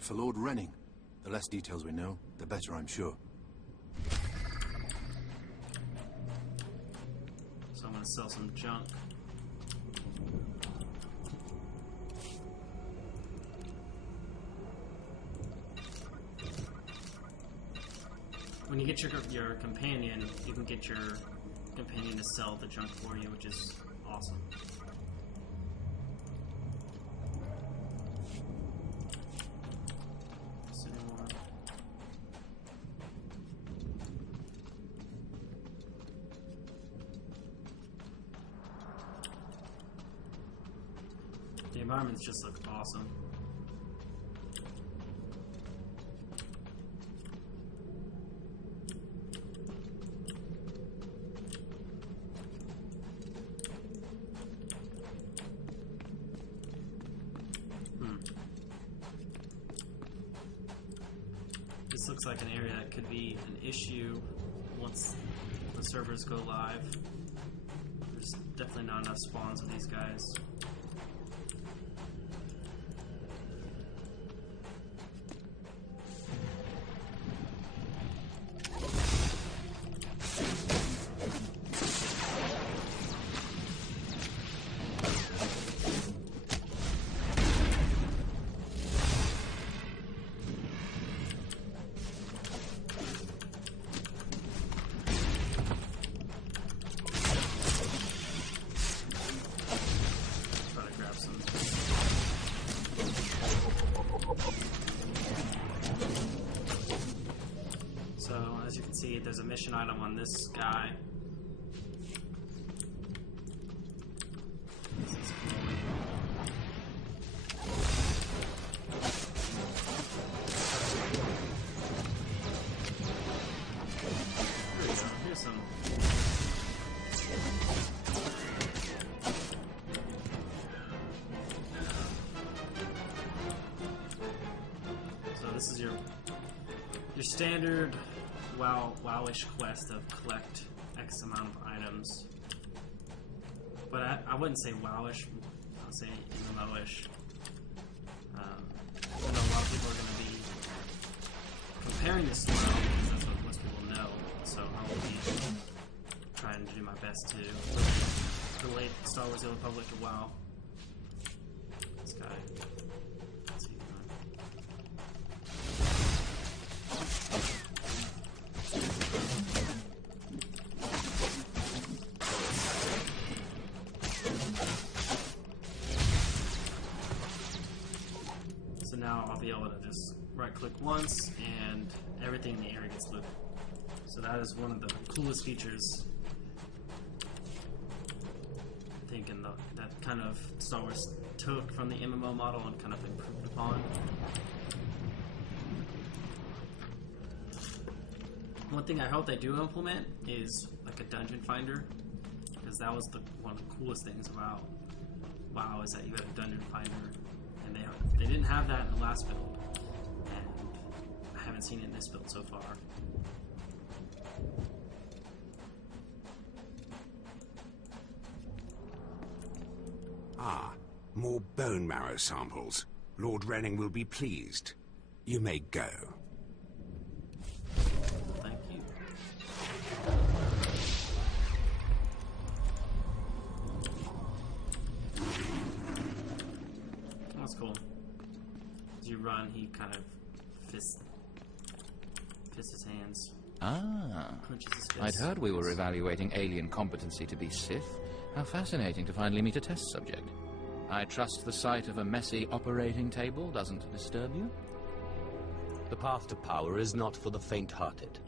For Lord Renning. The less details we know, the better, I'm sure. So I'm gonna sell some junk. When you get your companion, you can get your companion to sell the junk for you, which is awesome. The environments just look awesome. This looks like an area that could be an issue once the servers go live. There's definitely not enough spawns of these guys. So, as you can see, there's a mission item on this guy. This is cool. There we go. Here's some. So this is your standard WoWish quest of collect X amount of items. But I wouldn't say WoWish, I would say MMO-ish. I know a lot of people are going to be comparing this to WoW because that's what most people know. So I will be trying to do my best to relate Star Wars: The Old Republic to WoW. This guy. Let's see. So now I'll be able to just right-click once, and everything in the area gets looted. So that is one of the coolest features, I think, that kind of Star Wars took from the MMO model and kind of improved upon. One thing I hope they do implement is like a dungeon finder, because that was one of the coolest things about WoW, is that you had a dungeon finder, and they didn't have that in the last build, and I haven't seen it in this build so far. Ah, more bone marrow samples. Lord Renning will be pleased. You may go. Thank you. That's cool. As you run, he kind of fists his hands. Ah, Clenches his fists. I'd heard we were evaluating alien competency to be Sith. How fascinating to finally meet a test subject. I trust the sight of a messy operating table doesn't disturb you? The path to power is not for the faint-hearted.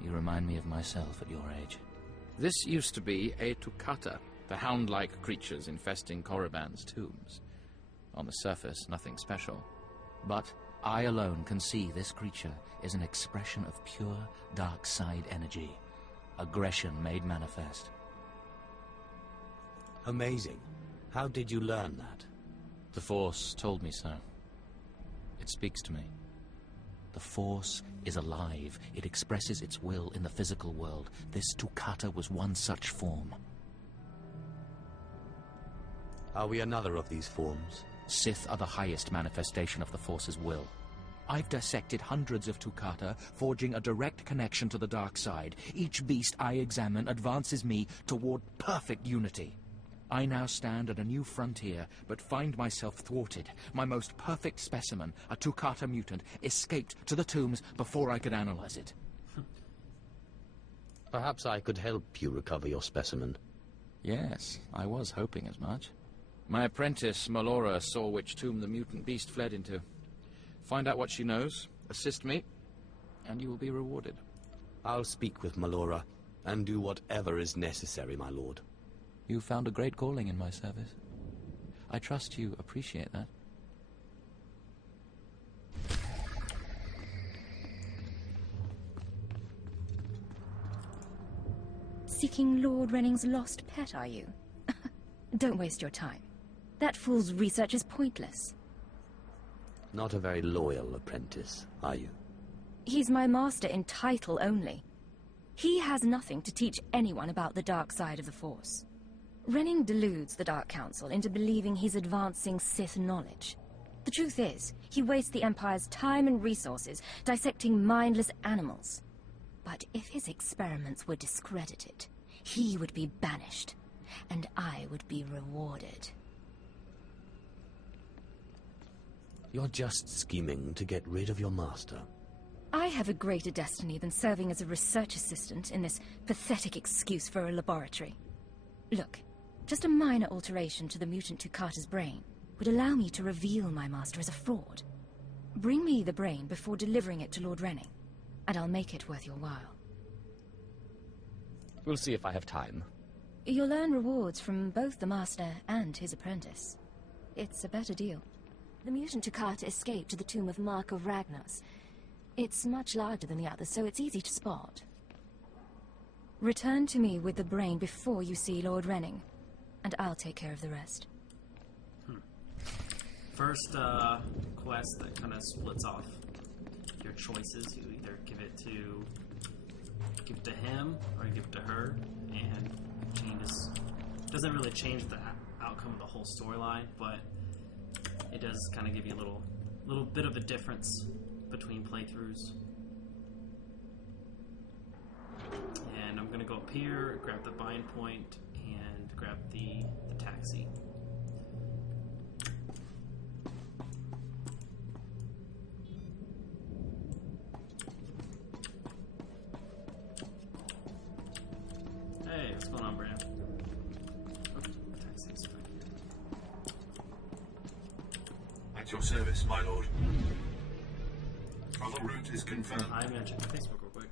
You remind me of myself at your age. This used to be a Tukata, the hound-like creatures infesting Korriban's tombs. On the surface, nothing special. But I alone can see this creature is an expression of pure dark side energy. Aggression made manifest. Amazing. How did you learn that? The Force told me so. It speaks to me. The Force is alive. It expresses its will in the physical world. This Tukata was one such form. Are we another of these forms? Sith are the highest manifestation of the Force's will. I've dissected hundreds of Tukata, forging a direct connection to the dark side. Each beast I examine advances me toward perfect unity. I now stand at a new frontier, but find myself thwarted. My most perfect specimen, a Tukata mutant, escaped to the tombs before I could analyze it. Perhaps I could help you recover your specimen. Yes, I was hoping as much. My apprentice, Melora, saw which tomb the mutant beast fled into. Find out what she knows, assist me, and you will be rewarded. I'll speak with Melora, and do whatever is necessary, my lord. You found a great calling in my service. I trust you appreciate that. Seeking Lord Renning's lost pet, are you? Don't waste your time. That fool's research is pointless. Not a very loyal apprentice, are you? He's my master in title only. He has nothing to teach anyone about the dark side of the Force. Renning deludes the Dark Council into believing he's advancing Sith knowledge. The truth is, he wastes the Empire's time and resources dissecting mindless animals. But if his experiments were discredited, he would be banished, and I would be rewarded. You're just scheming to get rid of your master. I have a greater destiny than serving as a research assistant in this pathetic excuse for a laboratory. Look, just a minor alteration to the mutant Tukata's brain would allow me to reveal my master as a fraud. Bring me the brain before delivering it to Lord Renning, and I'll make it worth your while. We'll see if I have time. You'll earn rewards from both the master and his apprentice. It's a better deal. The mutant Tukata escaped to the tomb of Mark of Ragnos. It's much larger than the others, so it's easy to spot. Return to me with the brain before you see Lord Renning, and I'll take care of the rest. First quest that kind of splits off your choices. You either give it to him or you give it to her, and doesn't really change the outcome of the whole storyline, but it does kind of give you a little bit of a difference between playthroughs. And I'm gonna go up here, grab the bind point, and grab the taxi. Hey, what's going on, Brandon? Okay, taxi's right here. At your service, my lord. Travel route is confirmed. I'm gonna check Facebook real quick.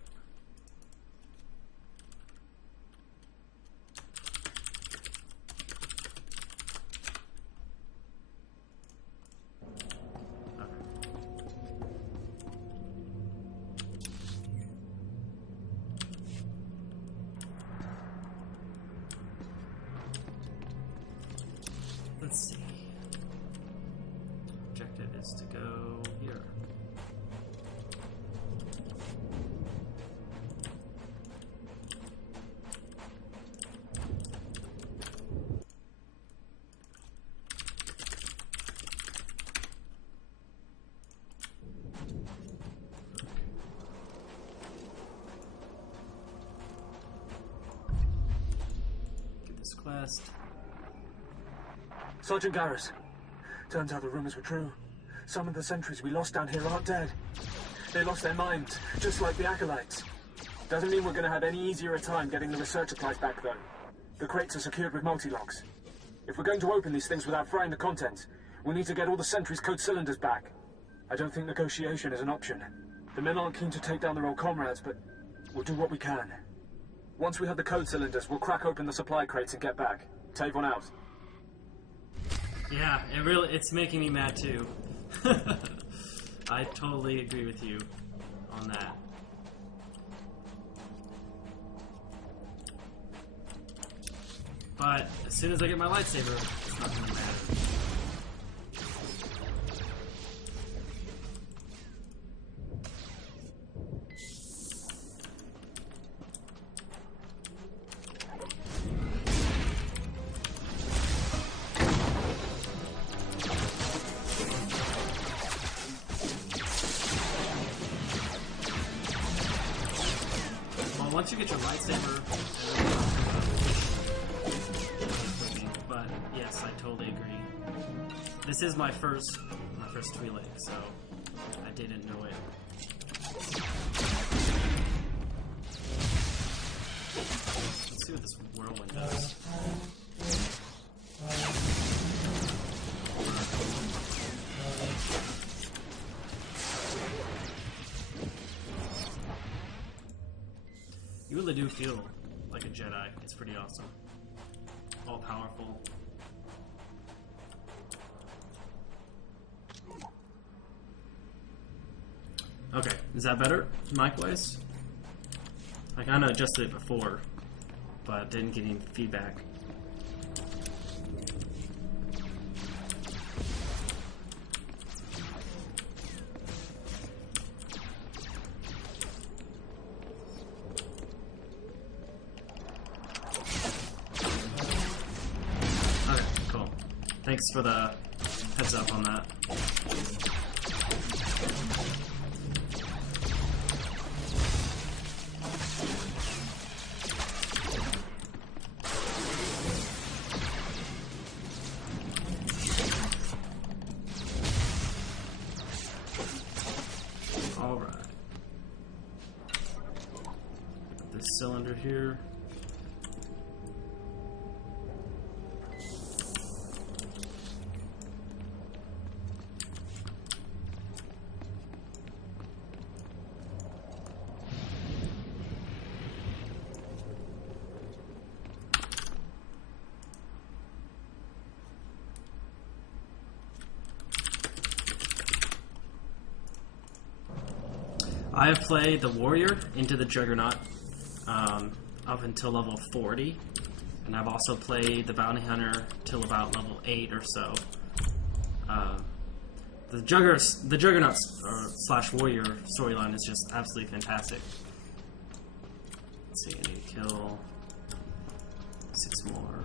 Let's see. Objective is to go here. Get this quest. Sergeant Garrus. Turns out the rumors were true. Some of the sentries we lost down here aren't dead. They lost their minds, just like the Acolytes. Doesn't mean we're going to have any easier a time getting the research supplies back, though. The crates are secured with multi-locks. If we're going to open these things without frying the contents, we need to get all the sentries' code cylinders back. I don't think negotiation is an option. The men aren't keen to take down their old comrades, but we'll do what we can. Once we have the code cylinders, we'll crack open the supply crates and get back. Tavon out. Yeah, it's making me mad too. I totally agree with you on that. But as soon as I get my lightsaber, it's not gonna matter. once you get your lightsaber, but yes, I totally agree. This is my first Twi'lek, so I didn't know it. Let's see what this whirlwind does. You really do feel like a Jedi. It's pretty awesome. All powerful. Okay, is that better, mic-wise? I kind of adjusted it before, but didn't get any feedback. Okay, cool. Thanks for the heads up on that. Alright. This cylinder here. I have played the Warrior into the Juggernaut up until level 40, and I've also played the Bounty Hunter till about level 8 or so. The Juggernaut slash Warrior storyline is just absolutely fantastic. Let's see, I need to kill 6 more.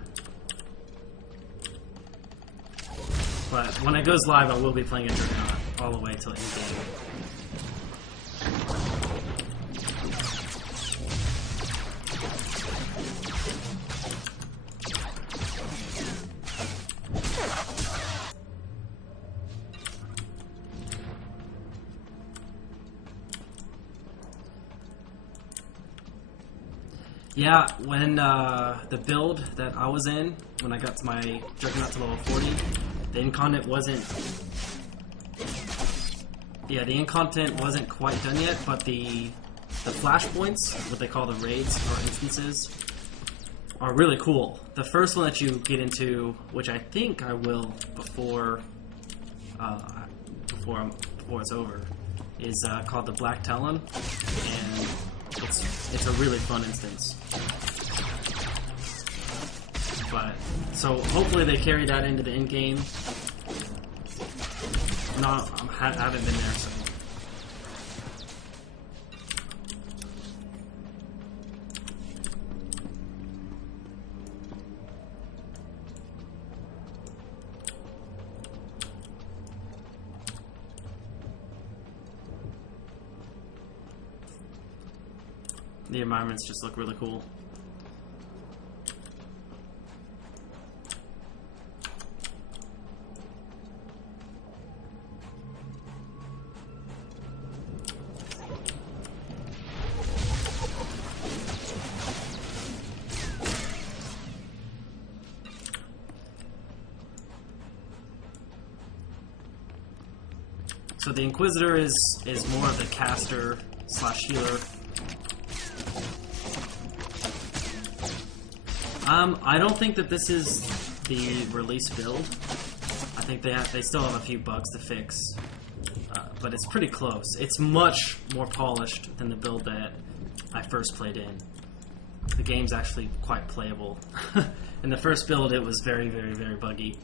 But when it goes live, I will be playing a Juggernaut all the way till endgame. Yeah, when the build that I was in, when I got to my Juggernaut to level 40, the incontinent wasn't... Yeah, the incontinent wasn't quite done yet, but the flashpoints, what they call the raids or instances, are really cool. The first one that you get into, which I think I will before it's over, is called the Black Talon, and it's a really fun instance. But so hopefully they carry that into the end game. No, I haven't been there, so. The environments just look really cool. So the Inquisitor is more of the caster slash healer. I don't think that this is the release build. I think they still have a few bugs to fix, but it's pretty close. It's much more polished than the build that I first played in. The game's actually quite playable. In the first build, it was very, very, very buggy.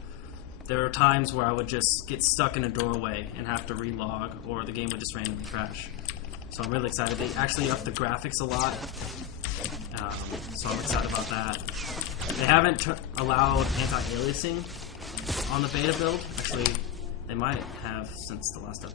There were times where I would just get stuck in a doorway and have to relog, or the game would just randomly crash. So I'm really excited. They actually upped the graphics a lot, so I'm excited about that. They haven't allowed anti-aliasing on the beta build. Actually, they might have since the last update.